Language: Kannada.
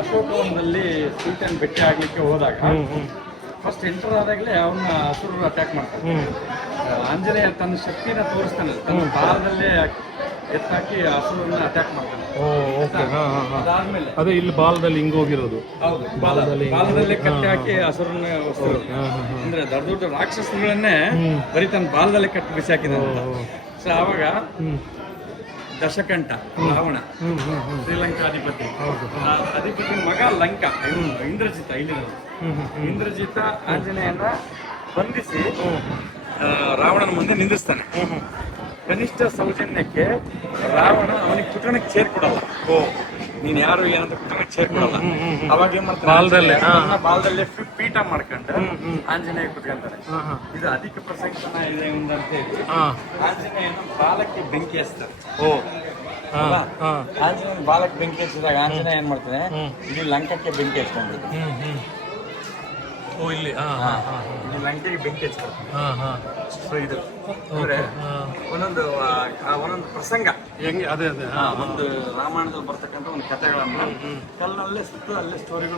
ಅಶೋಕವನದಲ್ಲಿ ಸೀತೆಯನ್ನು ಭೇಟಿ ಆಗ್ಲಿಕ್ಕೆ ಹೋದಾಗ ಫಸ್ಟ್ ಎಂಟರ್ ಆದಾಗಲೇ ಅವನ್ನ ಹಸುರರು ಅಟ್ಯಾಕ್ ಮಾಡ್ತಾರೆ. ಆಂಜನೇಯ ತನ್ನ ಶಕ್ತಿನ ತೋರಿಸ್ತಾನೆ, ತನ್ನ ಬಾಲದಲ್ಲೇ ಎತ್ತಾಕಿ ಹಸುರನ್ನ ಅಟ್ಯಾಕ್ ಮಾಡ್ತಾನೆ. ಅದಾದ್ಮೇಲೆ ಅದೇ ಇಲ್ಲಿ ಬಾಲದಲ್ಲಿ ಹಿಂಗೋಗಿರೋದು. ಹೌದು, ಬಾಲದಲ್ಲೇ ಕಟ್ಟಿ ಹಾಕಿ ಹಸುರನ್ನ ಅಂದ್ರೆ ದೊಡ್ಡ ದೊಡ್ಡ ರಾಕ್ಷಸಗಳನ್ನೇ ಬರೀ ತನ್ನ ಬಾಲದಲ್ಲೇ ಕಟ್ಟಿ ಬಿಸಾಕಿದ್ದಾನೆ. ಸೊ ಆವಾಗ ದಶಕಂಠ ರಾವಣ, ಶ್ರೀಲಂಕಾಧಿಪತಿ, ಅಧಿಪತಿ ಮಗ ಲಂಕಾ, ಇಂದ್ರಜಿತ ಇಲ್ಲಿರೋದು. ಇಂದ್ರಜಿತ ಆಂಜನೇಯನ ಬಂಧಿಸಿ ರಾವಣನ ಮುಂದೆ ನಿಂದಿಸ್ತಾನೆ. ಕನಿಷ್ಠ ಸೌಜನ್ಯಕ್ಕೆ ರಾವಣ ಅವನಿಗೆ ಕುಟುಂಬಕ್ಕೆ ಸೇರ್ಕೊಡಲ್ಲ. ನೀನ್ ಯಾರು ಏನಂತ ಕುಟುಂಬಕ್ಕೆ ಸೇರ್ಕೊಡಲ್ಲ. ಅವಾಗ ಏನ್ ಮಾಡ್ತಾನೆ, ಬಾಲದಲ್ಲೇ ಪೀಠ ಮಾಡ್ಕೊಂಡು ಆಂಜನೇಯ ಕುತ್ಕೊಂತಾರೆ. ಇದು ಅಧಿಕ ಪ್ರಸಂಗತನ ಇದೆ ಅಂತ ಹೇಳಿ ಆಂಜನೇಯನ ಬಾಲಕ್ಕೆ ಬೆಂಕಿ ಹಚ್ತಾರೆ. ಆಂಜನೇಯನ ಬಾಲಕ್ಕೆ ಬೆಂಕಿ ಹಚ್ಚಿದಾಗ ಆಂಜನೇಯ ಏನ್ ಮಾಡ್ತಾನೆ, ಇಡೀ ಲಂಕಕ್ಕೆ ಬೆಂಕಿ ಹಚ್ಕೊಂಡ್ಬಿಡ್ತಾನೆ. ಇಲ್ಲಿ ಲಂಕೆಗೆ ಬೆಂಕಿ ಹಚ್ಕೊಳ್ತಾನೆ. ಸೊ ಇದು ಅಂದ್ರೆ ಒಂದೊಂದು ಪ್ರಸಂಗ ಹೆಂಗೆ, ಅದೇ ಒಂದು ರಾಮಾಯಣದಲ್ಲಿ ಬರ್ತಕ್ಕಂಥ ಒಂದು ಕಥೆಗಳನ್ನ ಕಲ್ಲಿನಲ್ಲೇ ಸುತ್ತು ಅಲ್ಲೇ ಸ್ಟೋರಿಗಳು